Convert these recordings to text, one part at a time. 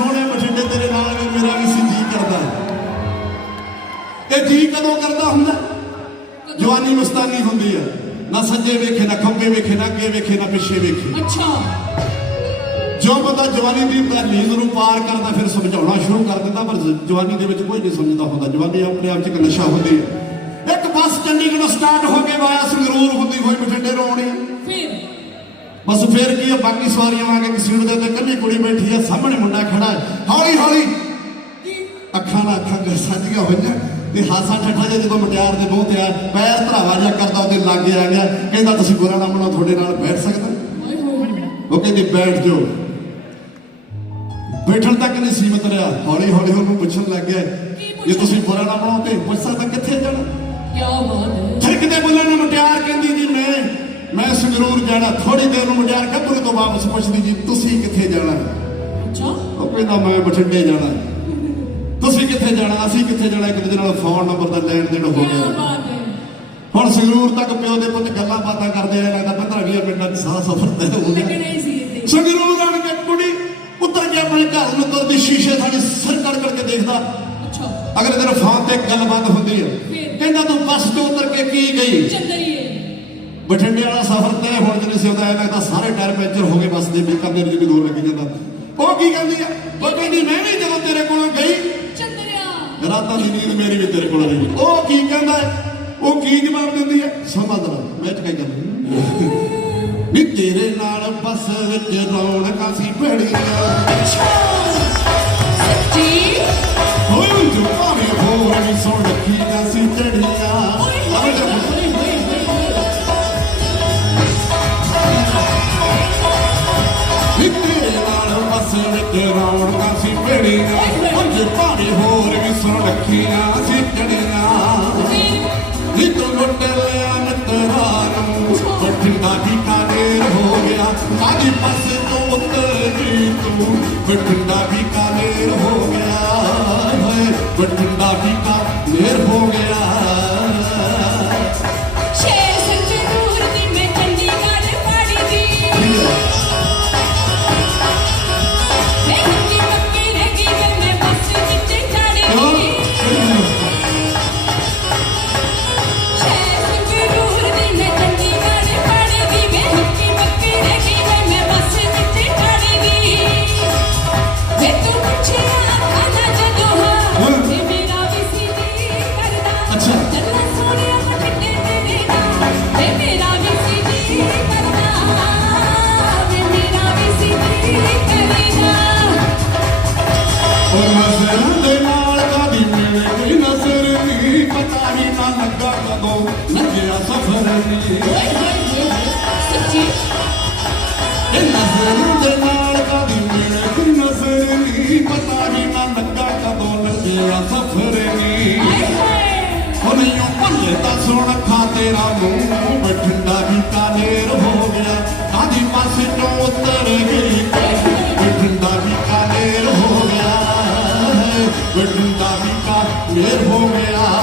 ਸੋਹਣੇ ਬਠਿੰਡੇ ਤੇਰੇ ਨਾਲ ਵੀ ਮੇਰਾ ਵੀ ਸੀ ਜੀ ਕਰਦਾ ਇਹ ਜੀ ਕਦੋਂ ਕਰਦਾ ਹੁੰਦਾ? ਜਵਾਨੀ ਮਸਤਾਨੀ ਹੁੰਦੀ ਆ ਨਾ ਸੱਜੇ ਵੇਖੇ ਨਾ ਖੱਬੇ ਵੇਖੇ ਨਾ ਅੱਗੇ ਵੇਖੇ ਨਾ ਪਿੱਛੇ ਵੇਖੇ। ਅੱਛਾ। ਜੋ ਬੰਦਾ ਜਵਾਨੀ ਦੀ ਦਹਲੀਜ਼ ਨੂੰ ਪਾਰ ਕਰਦਾ ਫਿਰ ਸਮਝਾਉਣਾ ਸ਼ੁਰੂ ਕਰ ਦਿੰਦਾ ਪਰ ਜਵਾਨੀ ਦੇ ਵਿੱਚ ਕੋਈ ਨਹੀਂ ਸਮਝਦਾ ਹੁੰਦਾ। ਜਵਾਨੀ ਆਪਣੇ ਆਪ 'ਚ ਇੱਕ ਨਸ਼ਾ ਹੁੰਦੀ ਹੈ। ਇੱਕ ਬੱਸ ਚੰਡੀਗੜ੍ਹੋਂ ਸਟਾਰਟ ਹੋ ਕੇ ਵਾਇਆ ਸੰਗਰੂਰ ਹੁੰਦੀ ਹੋਈ ਬਠਿੰਡੇ ਆਉਣੀ ਫਿਰ? ਬਸ ਫੇਰ ਕੀ ਆ ਬਾਕੀ ਸਵਾਰੀਆਂ ਵਾਂਗ ਇੱਕ ਸੀਟ ਦੇ ਉੱਤੇ ਕੱਲੀ ਕੁੜੀ ਬੈਠੀ ਆ ਸਾਹਮਣੇ ਮੁੰਡਾ ਖੜਾ ਹੈ। ਹੌਲੀ ਹੌਲੀ। ਅੱਖਾਂ ਨਾਲ ਅੱਖਾਂ ਸਾਂਝੀਆਂ ਹੋਈਆਂ ਤੇ ਹਾਸਾ ਠੱਠਾ ਜਿਹਾ ਜਦੋਂ ਮਟਿਆਰ ਦੇ ਮੂੰਹ ਤੇ ਆ ਪੈਰ ਧਰਾਵਾ ਜਿਹਾ ਕਰਦਾ ਉਹਦੇ ਲਾਗੇ ਆ ਗਿਆ। ਕਹਿੰਦਾ ਤੁਸੀਂ ਬੁਰਾ ਨਾ ਮਨੋ ਤੁਹਾਡੇ ਨਾਲ ਬੈਠ ਸਕਦਾ। ਉਹ ਕਹਿੰਦੀ ਬੈਠ ਜਾਓ। ਬੈਠਣ ਤੱਕ ਨਹੀਂ ਸੀਮਤ ਰਿਹਾ। ਹੌਲੀ ਹੌਲੀ ਉਹਨੂੰ ਪੁੱਛਣ ਲੱਗ ਗਿਆ ਜੇ ਤੁਸੀਂ ਬੁਰਾ ਨਾ ਬਣਾਓ ਤੇ ਪੁੱਛ ਸਕਦਾ ਕਿੱਥੇ ਜਾਣਾ? ਕੀ ਬਾਤ ਹੈ। ਫਿਰ ਕਿਤੇ ਬੋਲਣ ਨੂੰ ਮਟਿਆਰ ਕਹਿੰਦੀ ਜੀ ਮੈਂ ਮੈਂ ਸੰਗਰੂਰ ਜਾਣਾ ਥੋੜੀ ਦੇਰ ਨੂੰ ਮਟਿਆਰ ਗੱਭਰੂ ਤੋਂ ਵਾਪਸ ਪੁੱਛਦੀ ਜੀ ਤੁਸੀਂ ਕਿੱਥੇ ਜਾਣਾ? ਅੱਛਾ। ਉਹ ਕਹਿੰਦਾ ਮੈਂ ਬਠਿੰਡੇ ਜਾਣਾ। ਤੁਸੀਂ ਕਿੱਥੇ ਜਾਣਾ? ਅਸੀਂ ਕਿੱਥੇ ਜਾਣਾ? ਇੱਕ ਦੂਜੇ ਨਾਲ ਫੋਨ ਨੰਬਰ ਦਾ ਲੈਣ ਦੇਣ ਹੋ ਗਿਆ। ਹੁਣ ਸੰਗਰੂਰ ਤੱਕ ਪਿਓ ਦੇ ਪੁੱਤ ਗੱਲਾਂ ਬਾਤਾਂ ਕਰਦੇ ਆ ਲੱਗਦਾ 15 20 ਮਿੰਟਾਂ 'ਚ ਸਾਰਾ ਸਫ਼ਰ ਤੈਅ ਹੋ ਗਿਆ। ਸੰਗਰੂਰ ਆਣ ਕੇ ਕੁੜੀ ਉੱਤਰ ਕੇ ਆਪਣੇ ਘਰ ਨੂੰ ਤੁਰਦੀ ਸ਼ੀਸ਼ੇ ਥਾਣੀ ਸਿਰ ਕੱਢ ਕੱਢ ਕੇ ਦੇਖਦਾ। ਅੱਛਾ। ਅਗਲੇ ਦਿਨ ਫੋਨ ਤੇ ਗੱਲਬਾਤ ਹੁੰਦੀ ਹੈ? ਕਹਿੰਦਾ ਤੂੰ ਬੱਸ ਤੋਂ ਉਤਰ ਕੇ ਕੀ ਗਈ? ਬਠਿੰਡੇ ਵਾਲਾ ਸਫ਼ਰ ਤੈਅ ਹੋਣ ਜਿਹਨੇ ਸੀ ਉਹਦਾ ਐਂ ਲੱਗਦਾ ਸਾਰੇ ਟਾਇਰ ਪੈਂਚਰ ਹੋ ਗਏ ਬੱਸ ਦੇ ਵੀ ਕੰਦੇ ਨੂੰ ਦੂਰ ਲੱਗੀ ਜਾਂਦਾ। ਉਹ ਕੀ ਕਹਿੰਦੀ ਆ? ਉਹ ਕਹਿੰਦੀ ਮੈਂ ਵੀ ਜਦੋਂ ਤੇਰੇ ਕੋਲੋਂ ਗਈ ਚੰਦਰਿਆ। ਰਾਤਾਂ ਦੀ ਨੀਂਦ ਮੇਰੀ ਵੀ ਤੇਰੇ ਕੋਲ ਰਹੀ। ਉਹ ਕੀ ਕਹਿੰਦਾ? ਉਹ ਕੀ ਜਵਾਬ ਦਿੰਦੀ ਹੈ? ਸਮਝ ਲਾ ਮੈਂ ਚ ਕੀ ਕਰਦੀ ਵੀ ਤੇਰੇ ਨਾਲ ਬੱਸ ਵਿੱਚ ਰੌਣਕਾਂ ਸੀ ਭੜੀਆਂ। ਸੱਚੀ? ਹੋਏ ਜੋ ਭਾਵੇਂ ਹੋਰ ਵੀ ਸੁਣ ਰੱਖੀ ਨਾ ਸੀ ਚੜੀਆਂ ਆਦੀ ਤੋਂ ਉੱਤਰ ਗਈ ਤੂੰ। ਬਠਿੰਡਾ ਵੀ ਕਾਨੇਰ ਹੋ ਗਿਆ। ਹੋਏ, ਬਠਿੰਡਾ ਵੀ ਕਾਨੇਰ ਹੋ ਗਿਆ। ਨਜ਼ਰ ਦੇ ਨਾਲ ਕਾਦੀ ਮਿਲ ਗਈ ਨਜ਼ਰ ਨੀ ਪਤਾ ਹੀ ਨਾ ਲੱਗਾ ਕਦੋਂ ਲੰਘਿਆ ਸਫ਼ਰ ਨੀ ਓਏ ਹੋਏ ਹੋਏ ਸੱਚੀ? ਇਹ ਨਜ਼ਰ ਦੇ ਨਾਲ ਕਾਦੀ ਮਿਲ ਗਈ ਨਜ਼ਰ ਨੀ ਪਤਾ ਹੀ ਨਾ ਲੱਗਾ ਕਦੋਂ ਲੰਘਿਆ ਸਫ਼ਰ ਨੀ ਆਏ ਹਾਏ ਹੁਣਿਓ ਭੱਲੇ ਦਾ ਸੁਣ ਖਾ ਤੇਰਾ ਮੂੰਹ ਬਠਿੰਡਾ ਵੀ ਕਾਲੇਰ ਹੋ ਗਿਆ। ਆਦੀ ਪਾਸੇ ਤੋਂ ਉਤਰ ਗਈ ਕਾਲੇਰ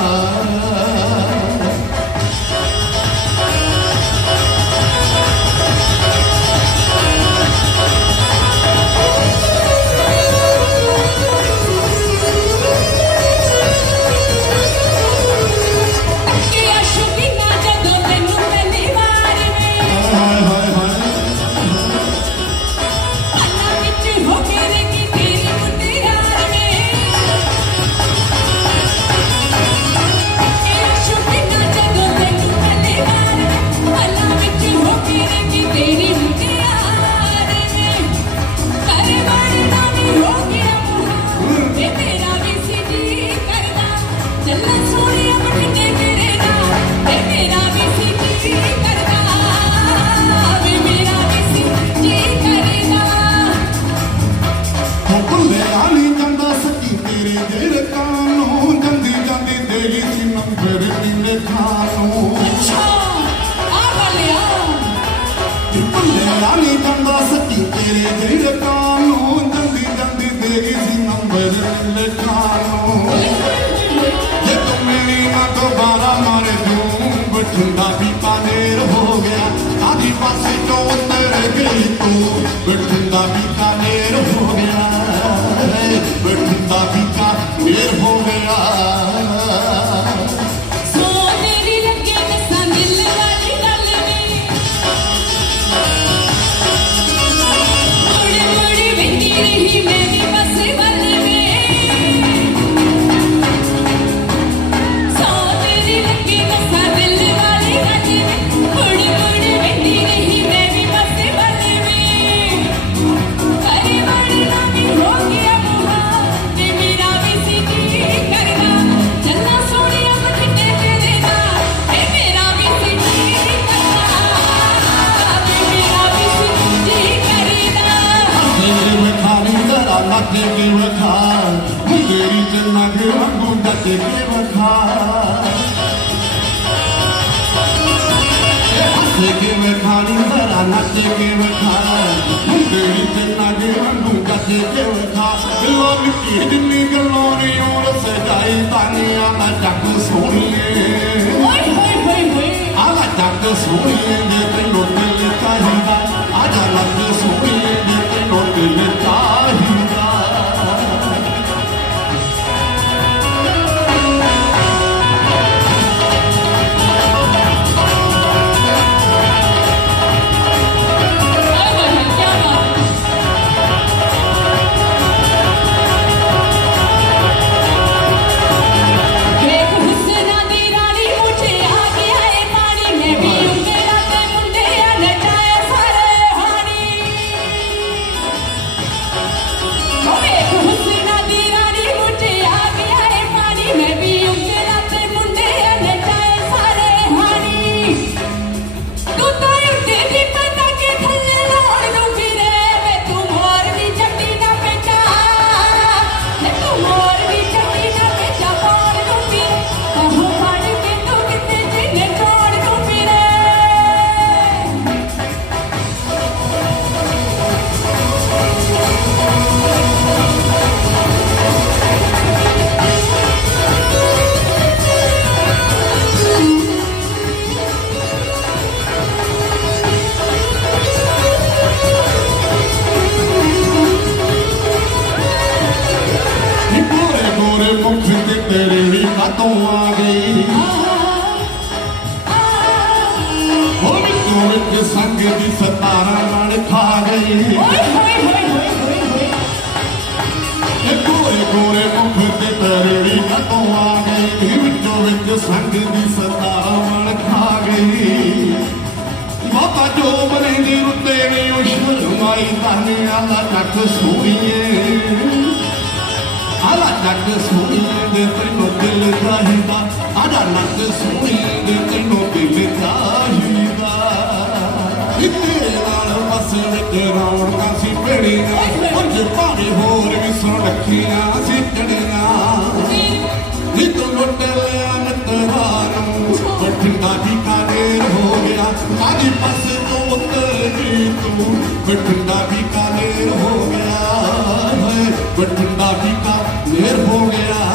ਕਿ ਭੁੱਲੇ ਆਲੀ ਸੱਚੀ ਤੇਰੇ ਜਿਹੜੇ ਕਾਨੂੰ ਜਾਂਦੀ ਜਾਂਦੀ ਦੇਲੀ ਸੀ ਨੰਬਰ ਨੀਲੇ ਖਾਨੂੰ ਜੇ ਤੂੰ ਮੇਰੀ ਨਾ ਦੁਬਾਰਾ ਮਾਰੇ ਤੂੰ ਬਠਿੰਡਾ ਵੀ ਕਾਨੇਰ ਹੋ ਗਿਆ। ਆਦੀ ਪਾਸੇ ਤੋਂ ਉਤਰ ਗਈ ਤੂੰ Bathinda Ele me você. Hey hey hey hey! me canizara, ਵਿੱਚ ਦੀ ਸਤਾਰਾਂ ਨਾਲ ਖਾ ਗਈ ਓਏ ਗੋਰੇ ਗੋਰੇ ਮੁਖ ਤੇ ਤੇਰੇ ਵੀ ਆ ਗਈ ਵਿੱਚੋਂ ਵਿੱਚ ਸੰਗ ਦੀ ਸਤਾਰਾਂ ਨਾਲ ਖਾ ਗਈ ਬਾਬਾ ਜੋ ਬਣੇ ਦੀ ਰੁੱਤੇ ਨੇ ਉਹ ਸ਼ਰਮਾਈ ਤਾਨੇ ਆਲਾ ਜੱਟ ਸੋਈਏ। ਆਲਾ ਜੱਟ ਸੂਈਏ ਦੇ ਤੈਨੂੰ ਦਿਲ ਚਾਹੀਦਾ, ਆਲਾ ਨੱਕ ਸੋਈਏ ਦੇ ਤੈਨੂੰ ਤੇ ਸੀ ਪੜੀਆਂ ਭਾਵੇਂ ਹੋਰ ਵੀ ਸੁਣ ਰੱਖੀਆਂ ਸੀ ਚੜੀਆਂ ਬਠਿੰਡਾ ਦੀ ਕਾਦੇਰ ਹੋ ਗਿਆ। ਸਾਡੀ ਪਸ ਤੋਂ ਉੱਤਰ ਜੀ ਤੂੰ। ਬਠਿੰਡਾ ਦੀ ਕਾਦੇਰ ਹੋ ਗਿਆ। ਬਠਿੰਡਾ ਦੀ ਕਾਦੇਰ ਹੋ ਗਿਆ।